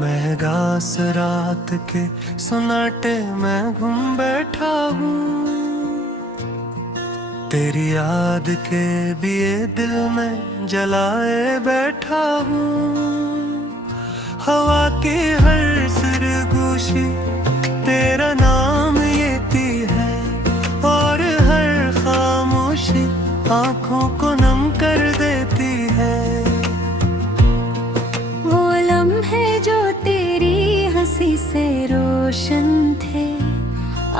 महगास रात के सन्नाटे में घूम बैठा हूँ, तेरी याद के दिए दिल में जलाए बैठा हूँ। हवा की हर सरगोशी तेरा नाम लेती है, और हर खामोशी आंखों को नम कर देती है। वो लम्हे जो तेरी हंसी से रोशन थे,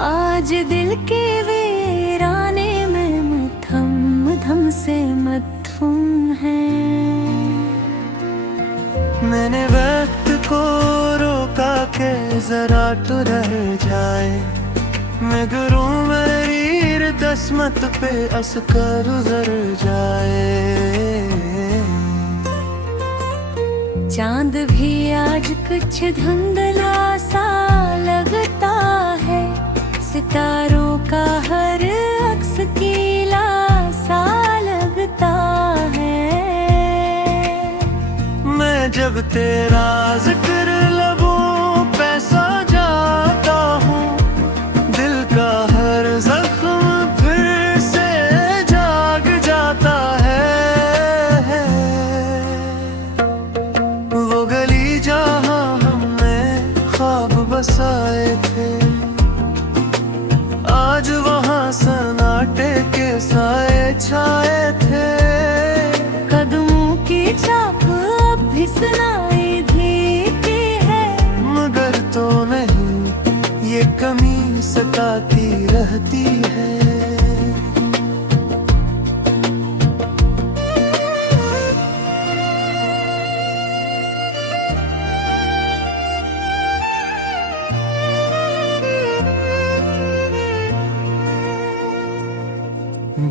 आज दिल के वीराने में थम थम से मदफून है। मैंने वक्त को रोका के जरा तो रह जाए, मैं गुरु मेरी दस्मत पे असकर गुजर जाए। चांद भी आज कुछ धुंधला सा लगता है, सितारों का हर अक्स गीला सा लगता है। मैं जब तेरा जिक्र लबों पे सा जाता हूँ, दिल का हर जख्म फिर से जाग जाता है। वो गली जहाँ हमने ख्वाब बसाए थे, आज वहाँ सन्नाटे के साए छाए थे। कदमों की चाप अब भी सुनाई देती है, मगर तो नहीं ये कमी सताती रहती है।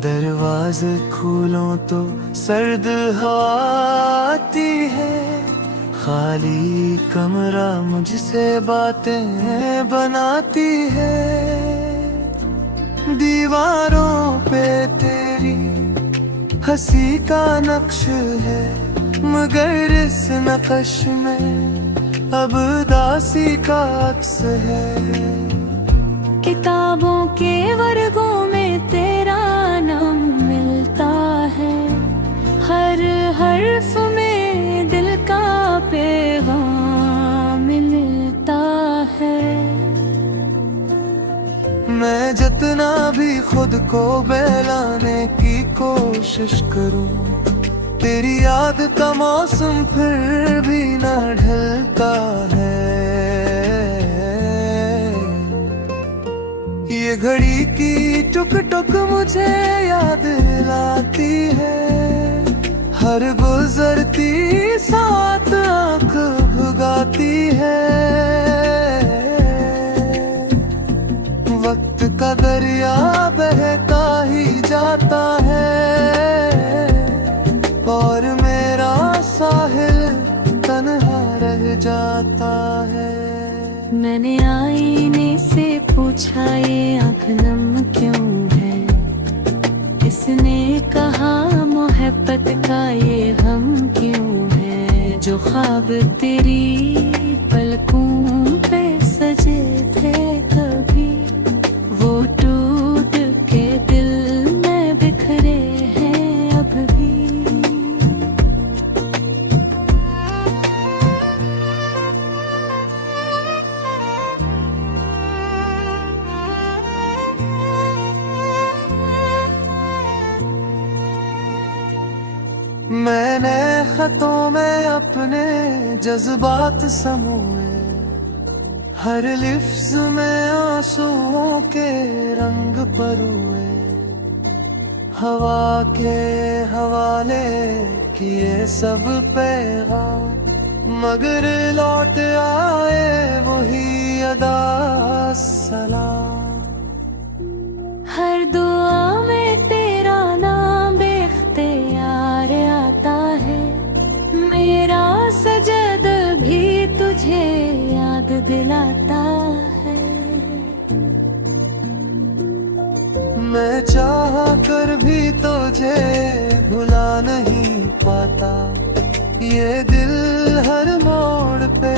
दरवाजे खोलो तो सर्द हवा आती है, खाली कमरा मुझसे बातें बनाती है। दीवारों पे तेरी हंसी का नक्श है, मगर इस नक्श में अब दासी का अक्स है। किताबों के वर्गों में तेरा नाम मिलता है, हर हर्फ में दिल का पैगाम मिलता है। मैं जितना भी खुद को बहलाने की कोशिश करूं, तेरी याद का मौसम फिर भी न ढलता है। ये घड़ी की टुक टुक मुझे याद लाती है, हर गुजरती साथ आँख भुगाती है। वक्त का दरिया बहता ही जाता है, और मेरा साहिल तन्हा रह जाता है। मैंने आईने से पूछा ये आँख नम क्यों है, इसने कहा मोहब्बत का ये गम क्यों है। जो ख्वाब तेरी पलकों पे सजे थे कभी, वो टूट के दिल में बिखरे हैं अब भी। मैंने खतों में अपने जज्बात समोए, हर लिफ्ज में आंसुओं के रंग परोए। हवा के हवाले किए सब पैगाम, मगर लौट आए वही अदा सलाम। हर दुआ में तेरा नाम बेख्तियार आता है, मेरा सजद भी तुझे याद दिलाता है। मैं चाह कर भी तुझे भुला नहीं पाता, ये दिल हर मोड़ पे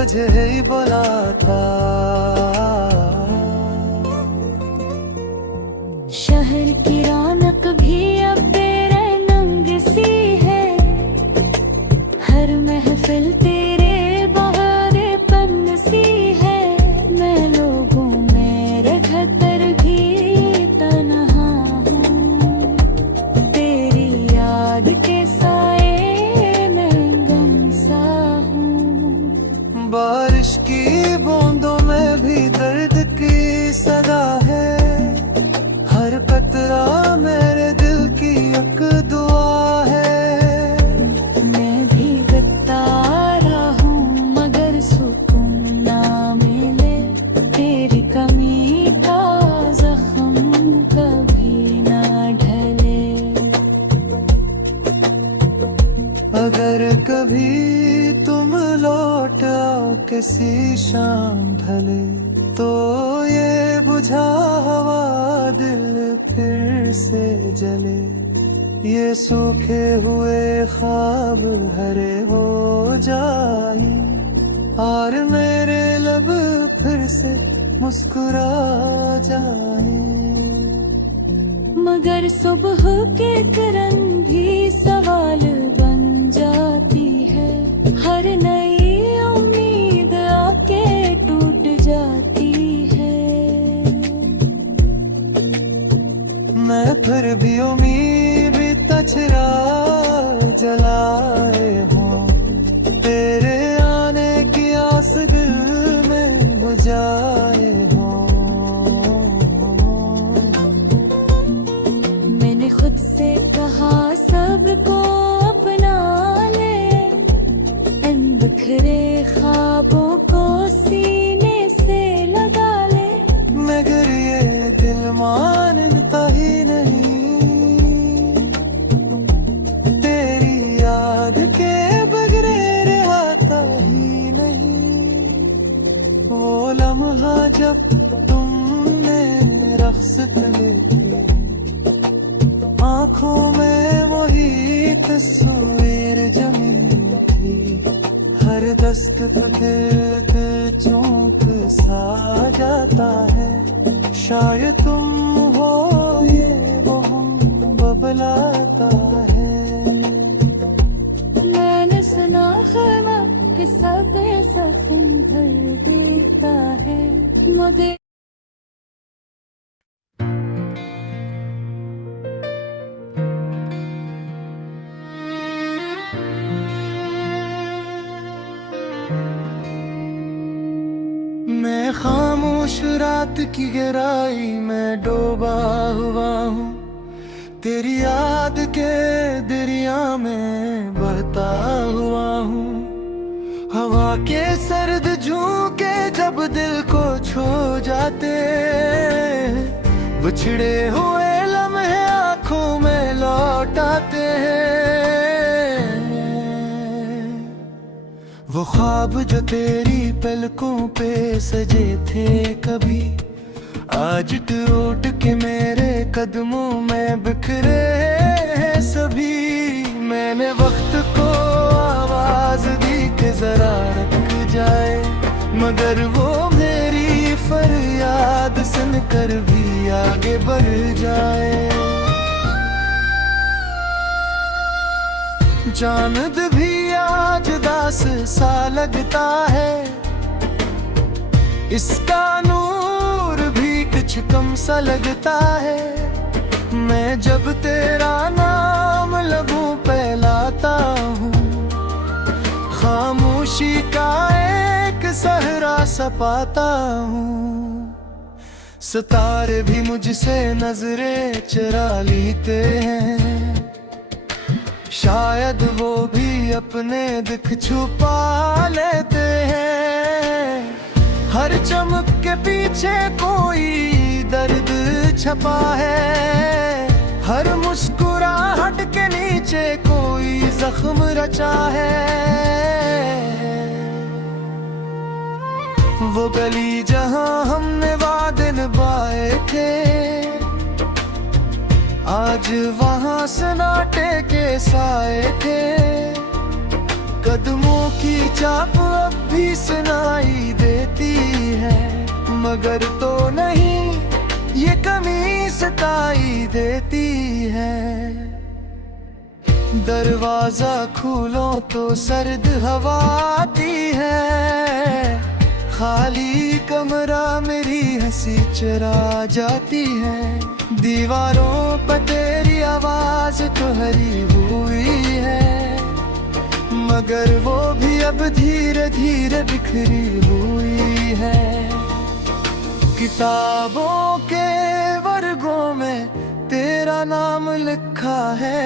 तुझे ही बोला था। शहर की रौनक भी अब तेरे नंग सी है, हर महफिल तेरे बहारे पन सी है। मैं लोगों में रहकर भी तन्हा हूँ, तेरी याद के साए में गमसा हूँ। बारिश की बूंदों में भी दर्द की सदा है, हर कतरा मेरे दिल की एक दुआ है। मैं भी गद्दारा हूँ मगर सुकून ना मिले, तेरी कमी का जख्म कभी ना ढले। अगर कभी तुम लौट आओ किसी शाम ढले, तो ये बुझा हवा दिल फिर से जले। ये सूखे हुए ख्वाब हरे हो जाए, और मेरे लब फिर से मुस्कुरा जाए। मगर सुबह के किरण भी सवाल बन जाती है, हर नई उम्मीद आके टूट जाती है। मैं फिर भी उम्मीद तछरा जलाए हूँ, तेरे आने की आस दिल में बुझाए हूँ। मैंने खुद से कहा सबको अपना ले, इन बिखरे ख्वाबों को सीने से लगा ले। मगर ये दिल मानता ही नहीं, तेरी याद के बगैर रहता ही नहीं। वो लम्हा जब तुमने रख्सत लेती, आँखों में वही तस्वीर जमी थी। हर दस्तक दिल चौंक सा जाता है, शायद तुम हो ये वो हम बबलाता है। मैंने सुना खैमा कि सब जख्म भर देता है, मगर मैं खामोश रात की गहराई में डूबा हुआ हूँ, तेरी याद के दरिया में बहता हुआ हूँ। हवा के सर्द झोंके जब दिल को छू जाते, बिछड़े हुए लम्हे आँखों में लौट आते हैं। वो ख्वाब जो तेरी पलकों पे सजे थे कभी, आज टूट के मेरे कदमों में बिखरे हैं सभी। मैंने वक्त को आवाज दी कि जरा रुक जाए, मगर वो मेरी फरियाद सुनकर भी आगे बढ़ जाए। चांद भी आज दास सा लगता है, इसका नूर भी कुछ कम सा लगता है। मैं जब तेरा नाम लबों पे लाता हूँ, खामोशी का एक सहरा सा पाता हूँ। सितारे भी मुझसे नजरें चुरा लेते हैं, शायद वो भी अपने दुख छुपा लेते हैं। हर चमक के पीछे कोई दर्द छपा है, हर मुस्कुराहट के नीचे कोई जख्म रचा है। वो गली जहां हमने वादे निभाए थे, आज वहां सन्नाटे के साए थे। कदमों की चाप अब भी सुनाई देती है, मगर तो नहीं ये कमी सताई देती है। दरवाजा खोलो तो सर्द हवा आती है, खाली कमरा मेरी हंसी चरा जाती है। दीवारों पर तेरी आवाज तो हरी हुई है, मगर वो भी अब धीरे धीरे बिखरी हुई है। किताबों के वर्गों में तेरा नाम लिखा है,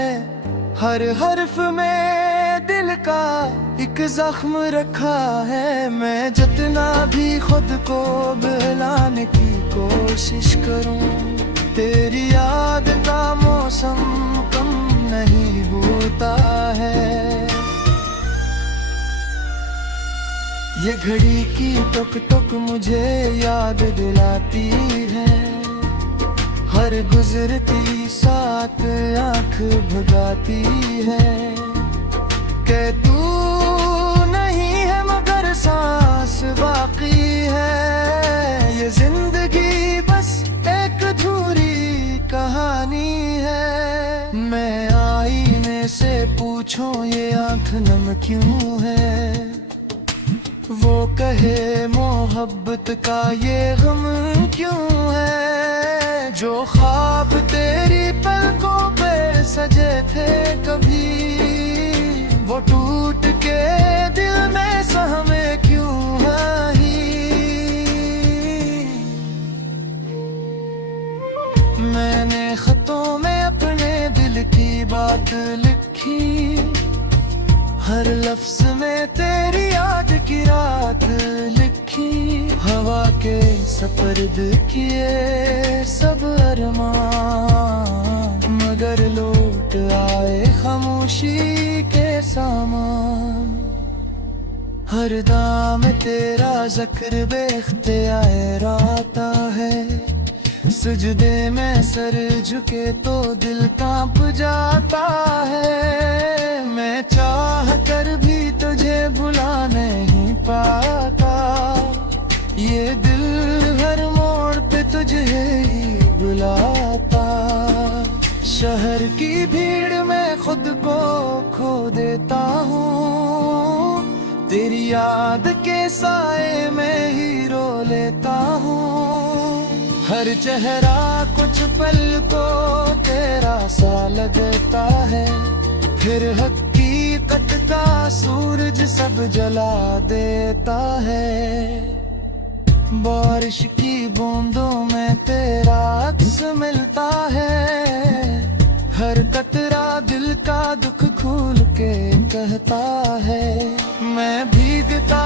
हर हर्फ में दिल का एक जख्म रखा है। मैं जितना भी खुद को बहलाने की कोशिश करूं, तेरी याद का मौसम कम नहीं होता है। ये घड़ी की टुक टुक मुझे याद दिलाती है, हर गुजरती साथ आंख भगाती है। के तू नहीं है मगर सांस बाकी है, ये जिंदगी बस एक अधूरी कहानी है। मैं आईने से पूछूं ये आंख नम क्यों है, वो कहे मोहब्बत का ये गम क्यों है। जो ख्वाब तेरी पलकों पे सजे थे कभी, वो टूट के दिल में सहमे क्यों नहीं। मैंने खतों में अपने दिल की बात लिखी, हर लफ्ज में तेरी याद की रात लिखी। हवा के सपर्द किए सब अरमान, मगर लौट आए खामोशी के सामान। हर दाम तेरा जिक्र बेख्तियार आता है, सुजदे में सर झुके तो दिल कांप जाता है। मैं चाह कर भी तुझे भुला नहीं पाता, ये दिल हर मोड़ पे तुझे ही बुलाता। शहर की भीड़ में खुद को खो देता हूँ, तेरी याद के साए में ही रो लेता हूँ। हर चेहरा कुछ पल को तेरा सा लगता है, फिर हकीकत का सूरज सब जला देता है। बारिश की बूंदों में तेरा अक्स मिलता है, हर कतरा दिल का दुख खोल के कहता है। मैं भीगता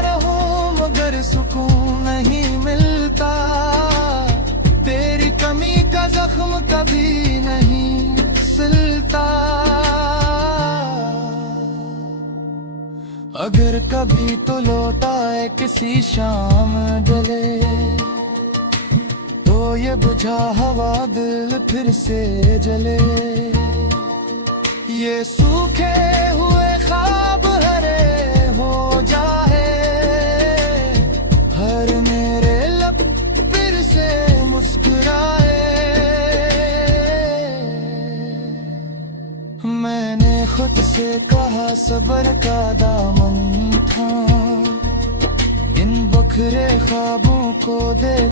रहूं मगर सुकून नहीं मिलता, तेरी कमी का जख्म कभी नहीं सिलता। अगर कभी तो लौट आए किसी शाम ढले, तो ये बुझा हवा दिल फिर से जले। ये सूखे हुए ख्वाब हरे हो जाए, हर मेरे लब फिर से मुस्कुराए। मैंने खुद से कहा सब्र का दामन था, इन बखरे ख्वाबों को दे